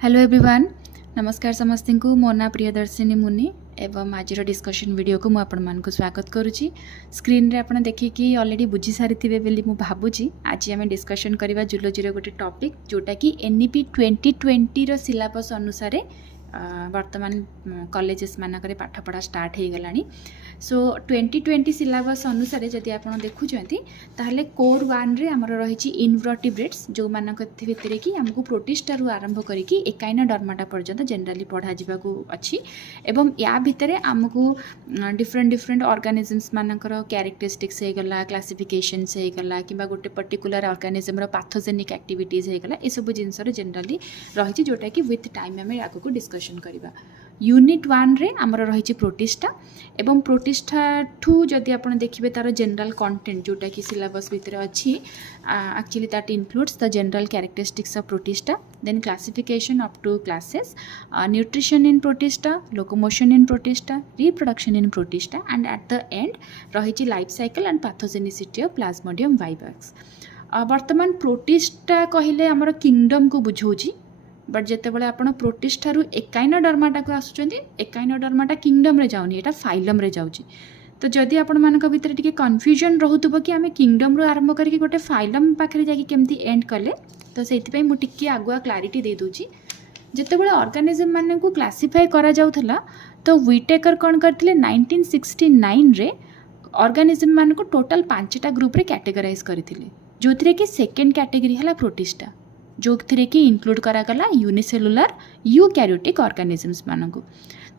Hello everyone नमस्कार समस्त को मो ना प्रियदर्शिनी मुनि एवं आज डिस्कशन वीडियो को मुझे स्वागत करुच्ची। स्क्रीन रे आपन देखिए ऑलरेडी बुझी सारी बोली मुझे भावुची आज आम डिस्कशन करवा जूलोजी गोटे टॉपिक जोटा कि एनईपी 2020 रो सिलेबस अनुसार वर्तमान कॉलेजेस मानक पाठपढ़ा स्टार्ट हो गलानी। सो 2020 सिलेबस अनुसार जदि आप देखुंत ताहले कोर 1 रे आमर रही इनवर्टिब्रेट्स जो मानक भितर कि आमको प्रोटिस्टा रु आरंभ करके एकाइना डर्माटा पर्यंत जनरली पढ़ा जावाकू अच्छी एवं या भितर आमको डिफरेंट ऑर्गेनिजम्स मानकर कैरेक्टरिस्टिक्स हो गला क्लासिफिकेशंस हो गला कि गोटे पर्टिकुलर ऑर्गेनिज्म रो पैथोजेनिक एक्टिविटीज हो गला ये सब जिनस जनरली रही जोटा कि विथ टाइम आम आगको डिस्कशन करवा। यूनिट 1 रे आमर रही प्रोटिस्टा एवं प्रोटिस्टा ठू जदि आप देखिए तार जनरल कंटेंट जोटा कि सिलेबस भितर अच्छी actually that includes the general characteristics of protista then classification up to classes nutrition in protista locomotion in protista reproduction in protista and at the end रही life cycle and pathogenicity of plasmodium vivax. वर्तमान protista कहले आमर kingdom को बुझाऊँ but जितेबाला आप protista रु एकाइना डर्माटा को आसुचंदी एकाइना डर्माटा kingdom रे जाउनी एटा phylum रे जाउची। तो जदि आपण मानक भितर टिके कन्फ्यूजन रहउतबो कि आमे किंगडम रु आरंभ करके गोटे फाइलम पाखरे जाकी केमती एंड कले तो सेति पई मु टिके आगुआ क्लारिटी दे दूची। जितेबाला ऑर्गेनिज्म माने को क्लासिफाई करा जाउथला तो व्हिटेकर कोन करथिले 1969 रे ऑर्गेनिज्म मान को टोटल 5टा ग्रुप रे कैटेगराइज करथिले जोथिरे कि सेकंड कैटेगरी हला प्रोटिस्टा जो थे कि इनक्लूड करागला यूनिसेलुलर यूकैरियोटिक ऑर्गेनिजम्स मानक।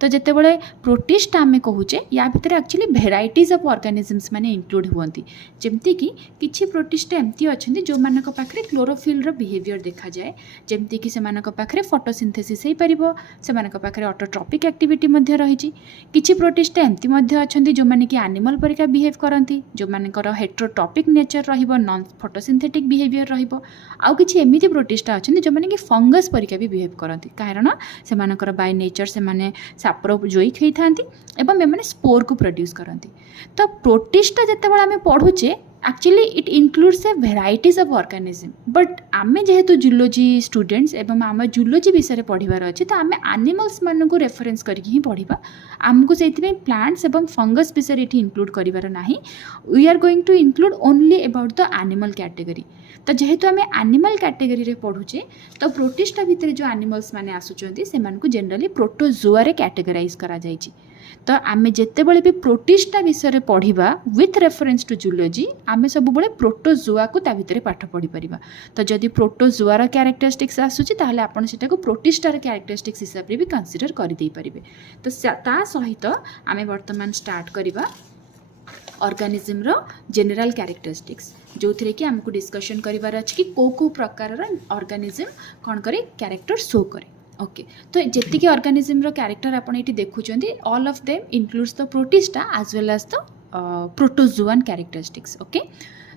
तो जिते बड़े प्रोटिस्टा आम कहूचे या भितर एक्चुअली भेराइटीज ऑफ ऑर्गेनिजम्स माने इंक्लूड हुअंती जमती कि किछि प्रोटिस्टा एमती अच्छे जो मानक पाखरे क्लोरोफिल रो बिहेवियर देखा जाए जमती कि से मानक पाखरे फोटोसिंथेसिस हो पारिबो से मानक पाखरे ऑटोट्रॉपिक एक्टिविटी मध्ये रहिछि। किछि प्रोटिस्टा एमती मध्ये अच्छे जो माने कि एनिमल परिका बिहेव करंती जो मानकर हेट्रोट्रॉपिक नेचर रहिबो नॉन फोटोसिंथेटिक बिहेवियर रहिबो आउ किछि एमिति प्रोटिस्टा अच्छे जो माने कि फंगस परिका भी बिहेव करंती कारण से मानकर बाय नेचर से माने सापर जोई खई थांती एवं एमने स्पोर को प्रोड्यूस करती। तो प्रोटिस्टा जितेबाला आम पढ़ुचे actually it includes a varieties of organism but आमे जेहेतु जूलोजी स्टूडेंट्स एवं आम जूलोजी विषय पढ़िबार अच्छे तो आम एनिमल्स मान को रेफरेंस करके ही पढ़ा आमको से प्लांट्स एवं फंगस विषय ये इंक्लूड कर we are going to include only about the animal category. तो जेहेतु आम एनिमल कैटेगरी रे पढ़ुचे तो प्रोटिस्टा भितर जो एनिमल्स माने आसुचंती से मानकु जनरली प्रोटोजोआ रे कैटेगराइज करा जायछि। तो आम जितेबाला भी प्रोटिस्टा विषय पढ़ा विथ रेफरेंस टू जूलोजी आम सब बड़े प्रोटोजोआ को ता भितर पाठ पढ़ी परिबा। तो जदि प्रोटोजोआर कैरेक्टरिस्टिक्स आसुची ताहले आपण सेटा को प्रोटिस्टार कैरेक्टरिस्टिक्स हिसाब रे भी कंसीडर कर दे परिबे। तो ता सहित आम वर्तमान स्टार्ट करबा ऑर्गेनिज्म रो जनरल कैरेक्टरिस्टिक्स जो थे कि आमको डिस्कशन करिवार अछि कि को प्रकार ऑर्गेनिज्म कौन करे कैरेक्टर शो करे। ओके तो जेतिकी ऑर्गेनिज्म रो कैरेक्टर आपण एटी देखुचंदी all of them includes the protista as well as the protozoan characteristics. Okay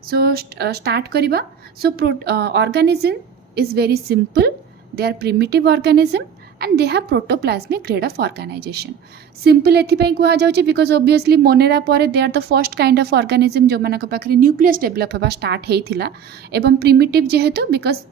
so start करिबा। So organism is very simple they are primitive organism and they have protoplasmic grade of organization. Simple एथिपाई कहा जाउची because obviously monera पर they are the first kind of organism जो मानक पाखरे nucleus develop होबा start हेइथिला एवं प्रिमिटिव जेहेतु बिकॉज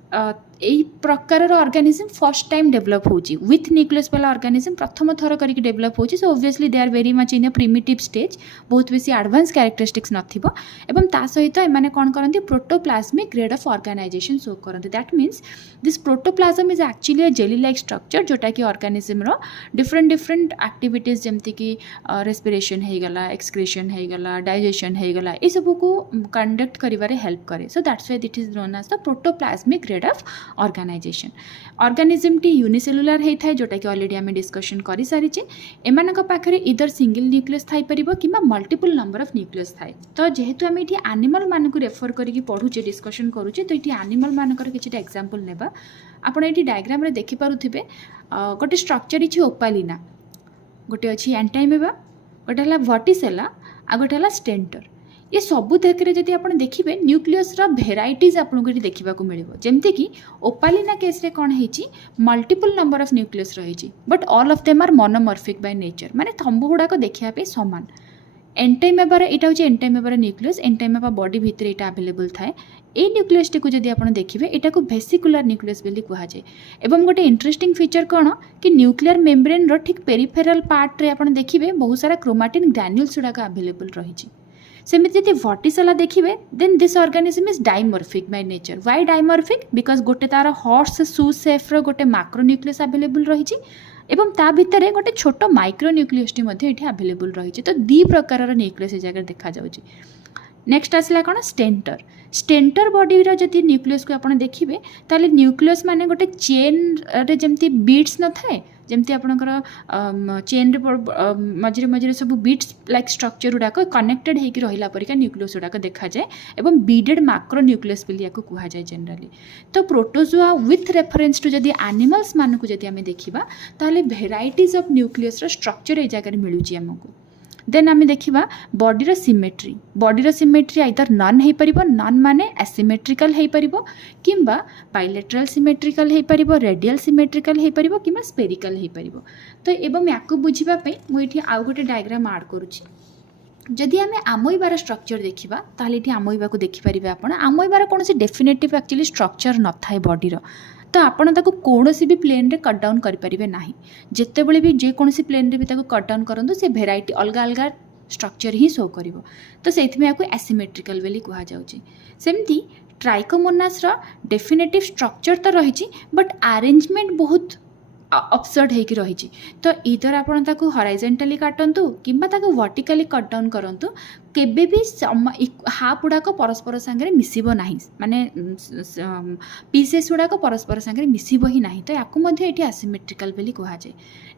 एई प्रकार ऑर्गेनिज्म फर्स्ट टाइम डेवलप होची विथ न्यूक्लियस वाला ऑर्गेनिज्म प्रथम थर करके डेवलप होची। So obviously they are very much in a primitive stage बहुत बेसी एडवांस कैरेक्टरिस्टिक्स नथिबो एवं ता सहित एमाने कोन करंती protoplasmic grade of organization show करंती। That means this protoplasm is actually a jelly like structure जोटा कि ऑर्गेनिज्म रो डिफरेंट एक्टिविटीज जमती कि रेस्पिरेशन हो गला एक्सक्रीशन हो गला डाइजेशन हो गला ये सब को कंडक्ट करिवारे हेल्प करे। So that's why it is known as the protoplasmic grade of organization. Organism टी यूनिसेलुलर होता है जोटा कि ऑलरेडी आम डिस्कशन कर सारी एमानक पाखरे इधर सिंगल न्यूक्लियस थाई परिबो किंबा मल्टीपल नंबर ऑफ न्यूक्लियस थाए। तो जेहेतु आम ये एनिमल मान को रेफर करके पढ़ुचे डिस्कशन करुचे तो ये एनिमल मानकर किछटा एग्जांपल नेबा। आपण ये डायग्राम रे देखि पारुथिबे गोटे स्ट्रक्चर इछि ओपालिना गोटे अच्छी एंटाइमेबा गोटे हला वर्टिसेला आ गोटे हला स्टेंटर। ये सबू देखिए जब आप देखिए न्यूक्लियस भेराइटीज आपको ये देखा मिले जमती कि ओपालिना केस रे कौन है मल्टीपल नंबर ऑफ न्यूक्लियस रही but all of them are monomorphic by nature माने थंबु गुड़ाक देखा सामान एंटाइमेबार यहाँ हूँ एंटाइमेबार न्यूक्लियस एंटाइमेबा बॉडी भितर यहाँ अवेलेबल थाए ए न्यूक्लियस टी जदि आप देखिए यहाँ को वेसिकुलर न्यूक्लियस बोली कहुए। एवं गोटे इंटरेस्टिंग फीचर कौन कि न्यूक्लियर मेम्ब्रेन रो ठीक पेरिफेरल पार्ट रे आप देखिए बहुत सारा क्रोमाटिन ग्रान्युल्स गुड़ाक अवेलेबल रही। सेमती जब वर्टिसेला देखिए then this organism is dimorphic by nature. Why dimorphic? Because गोटे तार हॉर्स शू शेप रो गोटे मैक्रोन्यूक्लियस अवेलेबल रही एवं ता भितर गोटे छोट माइक्रोन्यूक्लियस ये अवेलेबल रही। तो दी प्रकार न्यूक्लियस जगह देखा जाउछि। नेक्स्ट आसला कौन स्टेंटर। स्टेंटर बॉडी जदि न्यूक्लियस को आप देखिए ताले न्यूक्लियस माने गोटे चेन रे जमती बीट्स न थाए जमती आपणकर चेन मझे मझे सब बीट्स लाइक स्ट्रक्चर गुड़ाक कनेक्टेड होकर रहा परिका न्यूक्लियस गुड़ाक देखा जाए एवं बीडेड मैक्रो न्यूक्लियस बोली याको कहा जाए जनरली। तो प्रोटोजोआ विथ रेफरेन्स टू जदि एनिमल्स मानक जदि आम देखा ताले भेराइटीज ऑफ न्यूक्लियस स्ट्रक्चर ये जगह मिलूची आमको। देन आम देखा बॉडीर सिमेट्री। बॉडीर सिमेट्री आइदर नन हो पार, नन माने एसिमेट्रिकल हो पार किंबा बाइलेटरल सिमेट्रिकल हो पार, रेडियल सिमेट्रिकल हो पार कि स्पेरिकल हो पार। तो एवं या बुझापी मुझे आउ गोटे डायग्राम आड करुँची। जदि आम आमोइबार स्ट्रक्चर देखा ताल ये आमोइबा को देखिपारे आप। आमोइबार कौन डेफिनेटिव एक्चुअली स्ट्रक्चर न थाए बॉडीर, तो आपड़ ताको कौनसी भी प्लेन रे कट डाउन करें ना। जितेबले भी जेकोसी प्लेन रे भी ताको कट डाउन करूँ से भेराइटी अलग अलग स्ट्रक्चर ही शो कर। तो से एसिमेट्रिकल बोली कहुच्छे। सेमती ट्राइकोमोनास डेफिनेटिव स्ट्रक्चर तो रही बट अरेंजमेंट बहुत अपसर्ड होकर रही। तो इधर आपन ताको हॉरिजॉन्टली काटंतु किंबा ताको वर्टिकली कट डाउन करंतु केबे भी हाफ गुड़ाक परस्पर सांगे मिसिब नाही, माने पीसेस गुड़ाक परस्पर सांगे मिसिब ही नाही। तो याकू मध्ये एठी एसिमेट्रिकल बोली कहा जाए।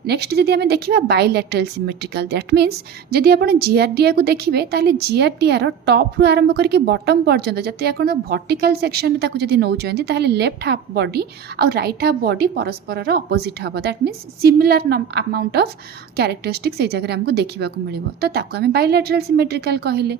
नेक्स्ट जदि आमे देखिबा बाइलेटरल सिमेट्रिकल, दैट मीन्स जदि आपण जीआरडीए को देखिबे ताले जीआरडीए रो टॉप रु आरंभ करके बॉटम पर्यंत जते आपण वर्टिकल सेक्शन ताको जदि नौचंती ताले लेफ्ट हाफ बॉडी और राइट हाफ बॉडी परस्पर रो अपोजिट हबो। That means similar amount of characteristics ए जगह हमको देखा मिलिबो। तो ताको आमे बाइलेटरल सिमेट्रिकल कहले।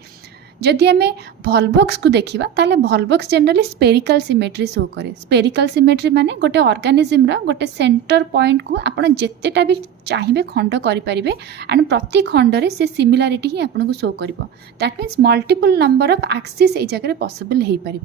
जदि आम भलबक्स को देखा ताले भलबक्स जनरली स्पेरिकल सिमेट्री शो करे। स्पेरिकल सिमेट्री माने गोटे ऑर्गेनिज्म रो गोटे सेंटर पॉइंट को आपण जेतेटा भी चाहिए खंड करें एंड प्रति खंडरे से सिमिलारिटी ही आपको शो कर। That means multiple number of axis ये जगह पॉसिबल हो पार।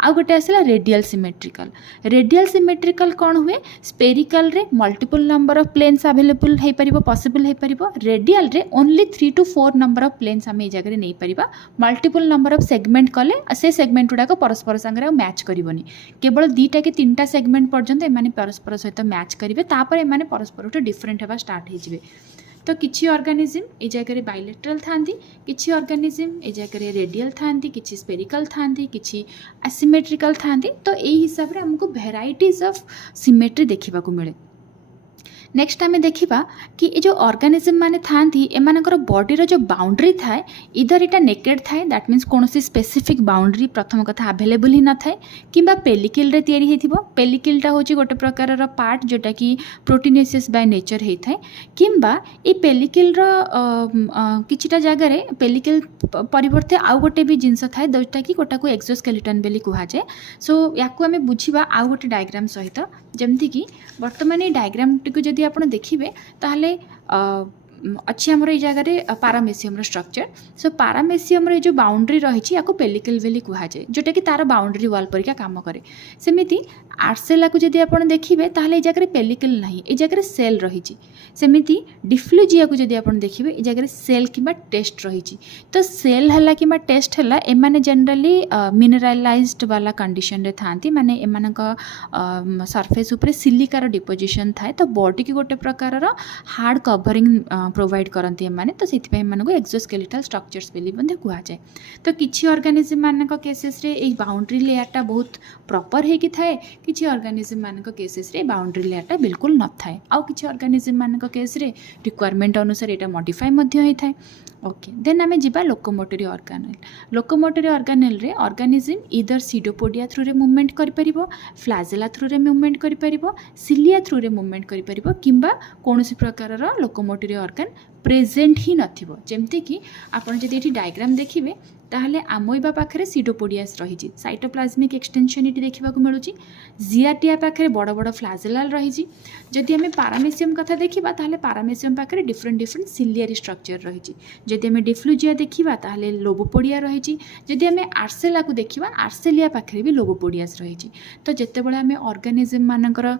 आउ गोटे आसला रेडियल सिमेट्रिकल। रेडियल सिमेट्रिकल कौन हुए? स्पेरिकल रे multiple number of planes available हो पार, पॉसिबल हो पार। रेडियल रे only 3 to 4 number of planes आम ये जगह नहीं पार। मल्टीपल नंबर ऑफ सेगमेंट कले से सेगमेंट गुड़ाक परस्पर सांगे मैच करनी। केवल 2टा कि 3टा सेगमेंट पर्यंत एमाने परस्पर सहित मैच करेंगे, तापर एमाने परस्पर डिफरेंट होगा स्टार्ट हो। तो किसी ऑर्गेनिज्म ये जगह बाइलेटरल थांती, किसी ऑर्गेनिज्म ये जगह रेडियल थांती, किसी स्पेरिकल थांती, किसी एसिमेट्रिकल थांती। तो यही हिसाब से हमको वेराइटीज ऑफ सिमेट्री देखा मिले। नेक्स्ट आम देखा कि ये जो ऑर्गेनिज्म माने थांती एमानकर बॉडीर जो बाउंड्री थाए इधर इटा नेकेड थाए। दैट मीन्स कौन स्पेसिफिक बाउंड्री प्रथम कथा अवेलेबल ही न थाए किंबा पेलिकिल रे तैयारी होइथिबो। पेलिकिलटा होची गोटे प्रकार पार्ट जोटा कि प्रोटीनेसियस बाय नेचर होता है किंबा ये पेलिकिल किछिटा जगह रे पेलिकिल परिवर्ते आउ गोटे भी जिनस थाए जोटा कि गोटा को एक्सोस्केलेटन बोली कहा जाए। सो याकू आमे बुझिबा आउ गोटे डायग्राम सहित जेमती कि वर्तमान ये डायग्राम टी जदि आप देखिए ताहले अच्छी आमर ये जगह पारामेसियम स्ट्रक्चर। सो पारामेसियम जो बाउंड्री रही या पेलिकल बोली कहा जाए जोटा कि तार बाउंड्री वाल परिका काम करे। सेमिति आर्सेला को जदि आप देखिए ताहले ये जगह पेलिकल नहीं, ये जगह सेल रही। सेमिति डिफ्लूजिया को जदि आप देखिए ये जगह सेल किंबा टेस्ट रही। तो सेल है कि टेस्ट है एमाने जनरली मिनरलाइज्ड वाला कंडीशन रे थांती, माने एमानक सरफेस उपरे सिलिकार डिपोजिशन थाए। तो बॉडी की गोटे प्रकार हार्ड कवरिंग प्रोवाइड करती एमाने। तो से एक्सोस्केलेटल स्ट्रक्चर्स बोली कहा जाए। तो किसी ऑर्गेनिज्म मानक केसेस रे ए बाउंड्री लेयरटा बहुत प्रॉपर होगी थाए, किसी ऑर्गेनिज्म मानक केसेस रे बाउंड्री लेयरटा बिल्कुल न थाए। आउ किसी ऑर्गेनिज्म मानक केस रे रिक्वायरमेंट अनुसार एटा मॉडिफाई मध्य होई थाए। ओके, देन आमे जिबा लोकोमोटरी ऑर्गेनेल। लोकोमोटरी ऑर्गेनेल रे ऑर्गेनिज्म इधर सीडोपोडिया थ्रू रे मूवमेंट करि परिबो, फ्लैजेला थ्रू रे मूवमेंट करि परिबो, सिलिया थ्रू रे मूवमेंट करि परिबो किंबा कोनोसी प्रकार रो लोकोमोटरी ऑर्गन प्रेजेंट ही नथिबो। जेमते कि आपण जदि एठी डायग्राम देखिबे ताहले आमोइबा पाखरे सीडोपोडियास रही साइटोप्लाज्मिक एक्सटेंशन ये देखा मिलूँ जियाटिया पाखरे बड़ बड़ फ्लाजेलाल रही जदि आम पारामेसियम कथा देखा ताहले पारामेसियम पाखरे डिफरेंट डिफरेंट सिलियरी स्ट्रक्चर रही जदि आम डिफ्लुजिया देखा ताहले लोबोपोडिया रही जदि आम आर्सेला को देखा आर्सेलिया पाखरे भी लोबोपोडियास रही तो जितेबाला आम ऑर्गेनिज्म मानकर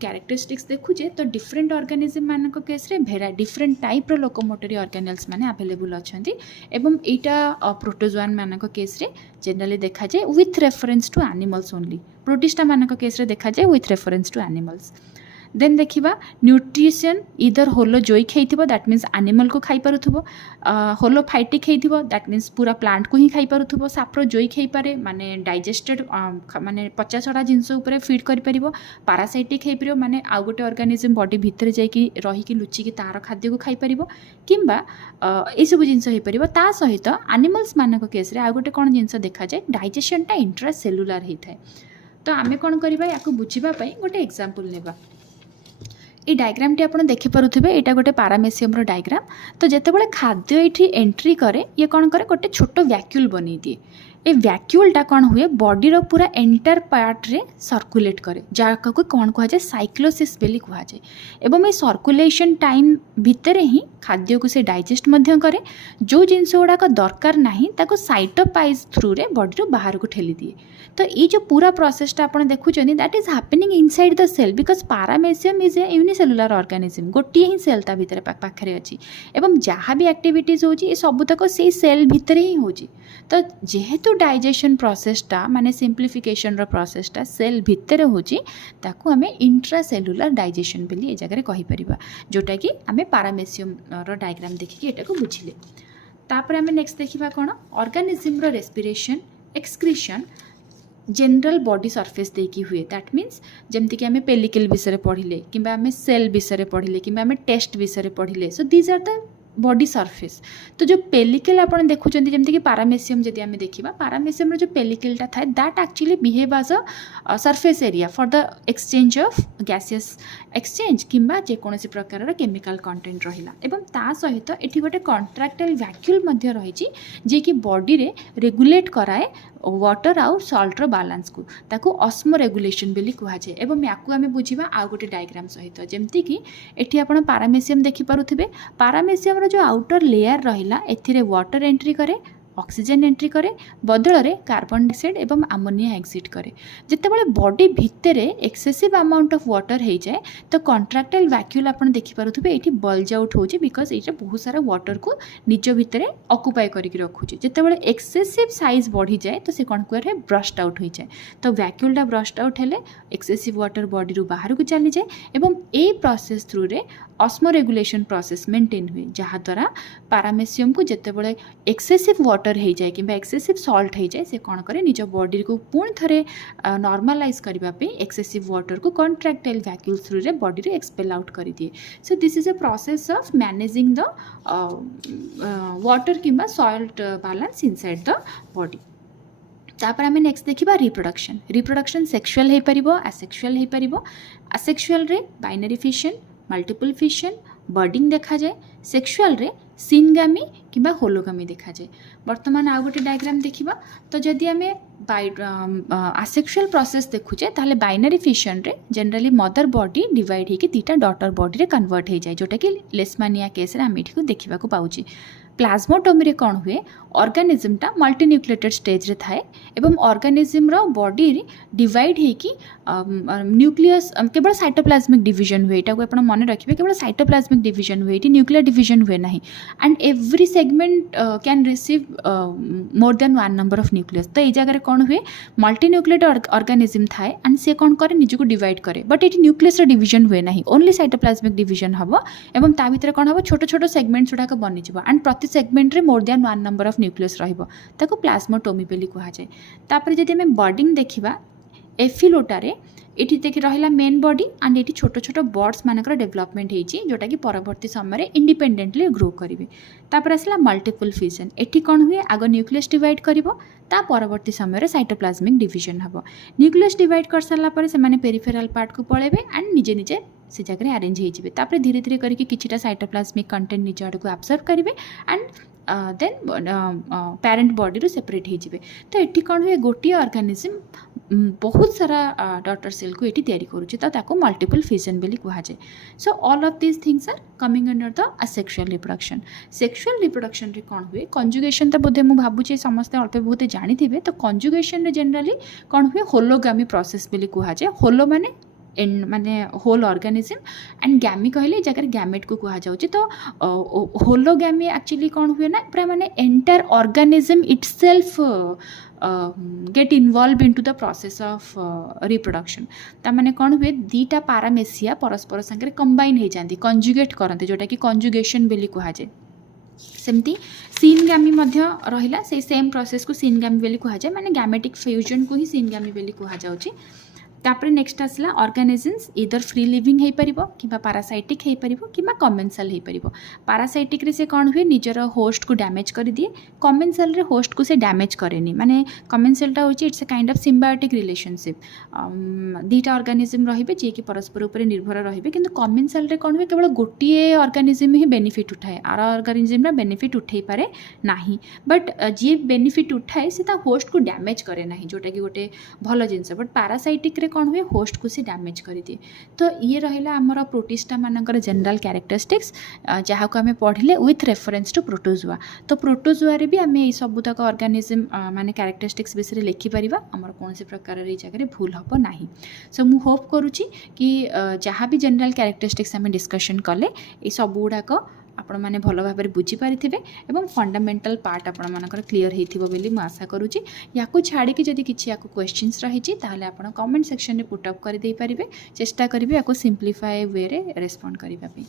कैरेक्टरिस्टिक्स देखुचे तो डिफरेंट ऑर्गेनिज्म मानक केस रे भेरा डिफरेंट टाइप रो लोकोमोटरी ऑर्गेनेल्स माने अवेलेबल अछंती एवं एटा प्रोटोजोआन मानक केस रे जनरली देखा जाए with reference to animals only protista मानक केस रे देखा जाए with reference to animals then देखा न्यूट्रिशन इधर होलो जोइक होइथिबो दैट मीन्स एनिमल को खाई पारुथबो होलो फाइटिक होइथिबो दैट मीन्स पूरा प्लांट को ही खाई पारुथबो साप्रो जोइक होई पारे माने डाइजेस्टेड माने पचासड़ा जिनस ऊपर फीड करि परिबो पैरासाइटिक होई परिबो माने आउ गोटे ऑर्गेनिज्म बॉडी भीतर जाई रही कि लुचि कि तार खाद्य को खाई परिबो किंबा ए सब जिनस होई परिबो ता सहित एनिमल्स मानक केस रे आउ गोटे कोन जिनस देखा जाए डाइजेशन टा इंट्रा सेलुलर होई थाए तो आमे कोन करबा याकू बुझिबा पई गोटे एग्जांपल लेबा ये डायग्राम टी आप देखिपे यहाँ गोटे पारामेसियम डायग्राम तो जितेबाला खाद्य ये एंट्री करे ये कौन करे गोटे छोट वैक्यूल बन दिए ए वैक्यूलटा कौन हुए बॉडीर पूरा एंटायर पार्ट रे सर्कुलेट करे जहाँ को कौन कहुए साइक्लोसिस बेली कहुए एवं ये सर्कुलेशन टाइम भितर ही खाद्य को से डाइजेस्ट मध्य करे जो जिनस गुड़ाक दरकार नहीं ताको साइटोपाइज थ्रू रे बॉडी बाहर को ठेली दिए तो ये जो पूरा प्रोसेसटा आप देखुं that is happening inside the cell because paramecium is a unicellular organism गोटे ही सेल ता भितर पाखरे अच्छी एवं जहाँ भी एक्टिविटीज होची सबुतक से सेल भितर ही होची तो जेहेतु डाइजेशन प्रोसेसटा माने सिंप्लिफिकेशन रो प्रोसेसटा सेल भितर होची ताकू आमे इंट्रासेलुलर डाइजेशन बेली ए जगह कहि परिबा जोटा कि आमे पारामेसियम रो डायग्राम देखिके एटा को बुझिले तापर आमे नेक्स्ट देखिबा कोन ऑर्गेनिज्म रो respiration excretion general body surface देकी हुए दैट मीन्स जमती कि आम पेलिकल विषय पढ़िले कि आम सेल विषय पढ़िले कि आम टेस्ट विषय पढ़िले so these are the body surface तो जो पेलिकल आप देखुं जमी कि पारामेसियम जदि आम देखा पारामेसियम जो पेलिकलटा थाए that actually behave as a surface area for the exchange of gaseous exchange किंबा जेकोसी प्रकार केमिकल कंटेंट रहिला एवं ता सहित एठी गोटे कॉन्ट्रैक्टाइल वैक्यूल मध्य रही जे कि बॉडी रे रेगुलेट कराए वाटर आउ सल्टर बालांस को ताकू ऑस्मो रेगुलेशन बेली कहुए एवं याकू आम बुझा आउ गोटे डायग्राम सहित जमती कि एठी आपण पारामेसियम देखि पारुथिबे पारामेसियम रो जो आउटर लेयर रहिला एथिरे वाटर एंट्री करे ऑक्सीजन एंट्री करे बदल में कार्बन डाइऑक्साइड एवं आमोनिया एक्सिट करे जितेबाला बॉडी भितर एक्सेसिव अमाउंट ऑफ वाटर हो जाए तो कॉन्ट्रैक्टाइल वैक्यूल आप देखिपे ये बल्ज आउट हो बिकज ये बहुत सारा वाटर को निज भितर ऑक्युपाई करके रखुचे जितेबाला एक्सेसिव साइज बढ़ी जाए तो सी कौन कहे ब्रस्ट आउट हो जाए तो वैक्यूलटा ब्रस्ट आउट हेले एक्सेसिव वाटर बॉडी बाहर को चली जाए एवं ए प्रोसेस थ्रू रे ऑस्मो रेगुलेशन प्रोसेस मेंटेन हुए जहाँद्वारा पारामेसियम को जितेबाला एक्सेसिव वाटर हो जाए कि एक्सेसिव सॉल्ट हो जाए से कौन करे निज बॉडी को पुणी थे नॉर्मलाइज करने एक्सेसिव वाटर को कॉन्ट्रैक्टाइल वैक्यूल थ्रू रे बॉडी रे एक्सपेल आउट कर दिए so this is a process of managing the water किंबा salt balance inside the body तापर आम नेक्स्ट देखा रिप्रोडक्शन सेक्सुअल हो पार आसेक्सुअल हो पार आसेक्सुअल रे बाइनरी फिशन मल्टीपल फिशन बर्डिंग देखा जाए सेक्सुअल रे सिनगामी किंबा होलोगामी देखा जाए बर्तमान आउ गोटे डायग्राम देखा तो जदि आम आसेक्सुअल प्रोसेस देखुचे ताहले बाइनरी फिशन रे जनरली मदर बॉडी डिवाइड होकर दुईटा डॉटर बॉडी रे कन्वर्ट हो जाए जोटा कि लेशमानिया केस रे आम एठी को देखा पाऊँ प्लाज्मोटोमी रे कौन हुए ऑर्गेनिज्मटा मल्टीन्यूक्लिएटेड स्टेज रे थाए एवं ऑर्गेनिज्म रो बॉडी रे डिवाइड होकी न्यूक्लियस केवल साइटोप्लाज्मिक डिविजन हुए यहाँ आप मन रखिए केवल साइटोप्लाज्मिक डिविजन हुए ये न्यूक्लियर डिविजन हुए ना and every segment can receive more than one number of nucleus तो ये जगह कौन हुए मल्टीन्यूक्लिएटेड ऑर्गेनिज्म थाए एंड से कौन करे निजको डिवाइड करे बट ये न्यूक्लियस डिविजन हुए ना ओनली साइटोप्लाज्मिक डिविजन हम एवं ता भीतर कौन हम छोट छोट सेगमेंट्स गुड़ाक बनीज एंड प्रति सेगमेंट रे more than one number of nucleus रहिबो ताको प्लाज्मोटोमी बेली कहा जाए तापर जदि आम बर्डिंग देखिबा एफिलोटारे ये देखिए रहा मेन बॉडी एंड ये छोट छोट बर्ड्स मानकर डेवलपमेंट होती जोटा कि परवर्ती समय इंडिपेंडेंटली ग्रो करेंगे तापर आसला मल्टीपल फिजन एटी कौन हुए आग न्यूक्लियस डिवाइड कर परवर्ती समय साइटोप्लाज्मिक डिविजन हम न्यूक्लियस डिवाइड कर सारापर से पेरिफेराल पार्ट को पलैबे एंड निजे निजे से जगह अरेंज होते धीरे धीरे करके किछिटा साइटोप्लाज्मिक कंटेंट निज आड़ को एब्जर्व करेंगे एंड देन पेरेंट बॉडी रू सेपरेट हो जाए। तो ये कौन हुए गोटे ऑर्गेनिज्म बहुत सारा डॉटर सेल को ये तैयारी करुच्चे, तो ताको मल्टीपल फिजन बोली कहुए। So all of these things are coming under the asexual reproduction. Sexual reproduction रे कौन हुए कंजुगेशन, तो बोधे मुझे भावुचे समस्ते अल्प बहुत जानी थे। तो कंजुगेशन रे जनरली कौन हुए होलोगामी प्रोसेस बोली कहुए। होलो माने माने होल ऑर्गेनिज्म एंड गैमी कहले जगह गैमेट को कहा जाउची। तो होलोगैमी एक्चुअली कौन हुए ना पूरा माने entire organism itself get involve into the process of reproduction. ता माने कौन हुए दीटा पारामेसिया परस्पर संगे कंबाइन हो जाती, कंजुगेट करते, जोटा कि कंजुगेशन बोली कहा जाए। सेमती सीनगामी रहिला से सेम प्रोसेस को सीनगामी बोली कहा जाए, माने गैमेटिक फ्यूजन को ही सीनगामी बोली कहा जाउची। तापर नेक्स्ट आसला ऑर्गेनिजम्स इधर फ्री लिविंग हो पारिबो किबा पैरासाइटिक हो पारिबो किबा कमेंसल हो पारिबो। पैरासाइटिक रे से कौन हुए निजर होस्ट को डैमेज कर दिए, कमेंसल रे होस्ट को से डैमेज करेनी। माने कमेंसलटा होची it's a kind of symbiotic relationship. दीटा ऑर्गेनिज्म रहिबे जे कि परस्पर ऊपर निर्भर रहिबे, किंतु कमेंसल रे कौन हुए केवल गोटिए ऑर्गेनिज्म ही बेनिफिट उठाए, आर ऑर्गेनिज्म रा बेनिफिट उठाई पारे नाही। बट जे बेनिफिट उठाए से ता होस्ट को डैमेज करे नाही, जोटा कि गोटे भल जिनस। बट पैरासाइटिक रे कौन हुए होस्ट को सी डैमेज कर दिए। तो ये रहिला हमर प्रोटिस्टा मानकर जनरल कैरेक्टरिस्टिक्स, जहाँ को आम पढ़ले विथ रेफरेंस टू प्रोटोजुआ। तो प्रोटोजुआ रे भी आम ये सबुतक ऑर्गेनिज्म माने कैरेक्टरिस्टिक्स विषय लिखिपर, आमर कौन से प्रकार ये जगह भूल हम ना। सो मु होप करुच्ची कि जहाँ भी जनरल कैरेक्टरिस्टिक्स आम डिस्कशन कले ये सब गुड़ाक आपण मैंने भल भाव बुझीपारि एवं फंडामेंटल पार्ट आपण मानकर क्लीयर होइथिबो बोली मु आशा करुच्ची। याकू छाड़ी जदि किछि याकू क्वेश्चंस रही ताहले आपण कमेंट सेक्शन में पुट अप कर दे पारिबे, चेष्टा करिवे याकू सिंप्लीफाई वे रे रेस्पोंड करिबा पे।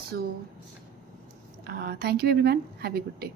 So thank you everyone, have a good day.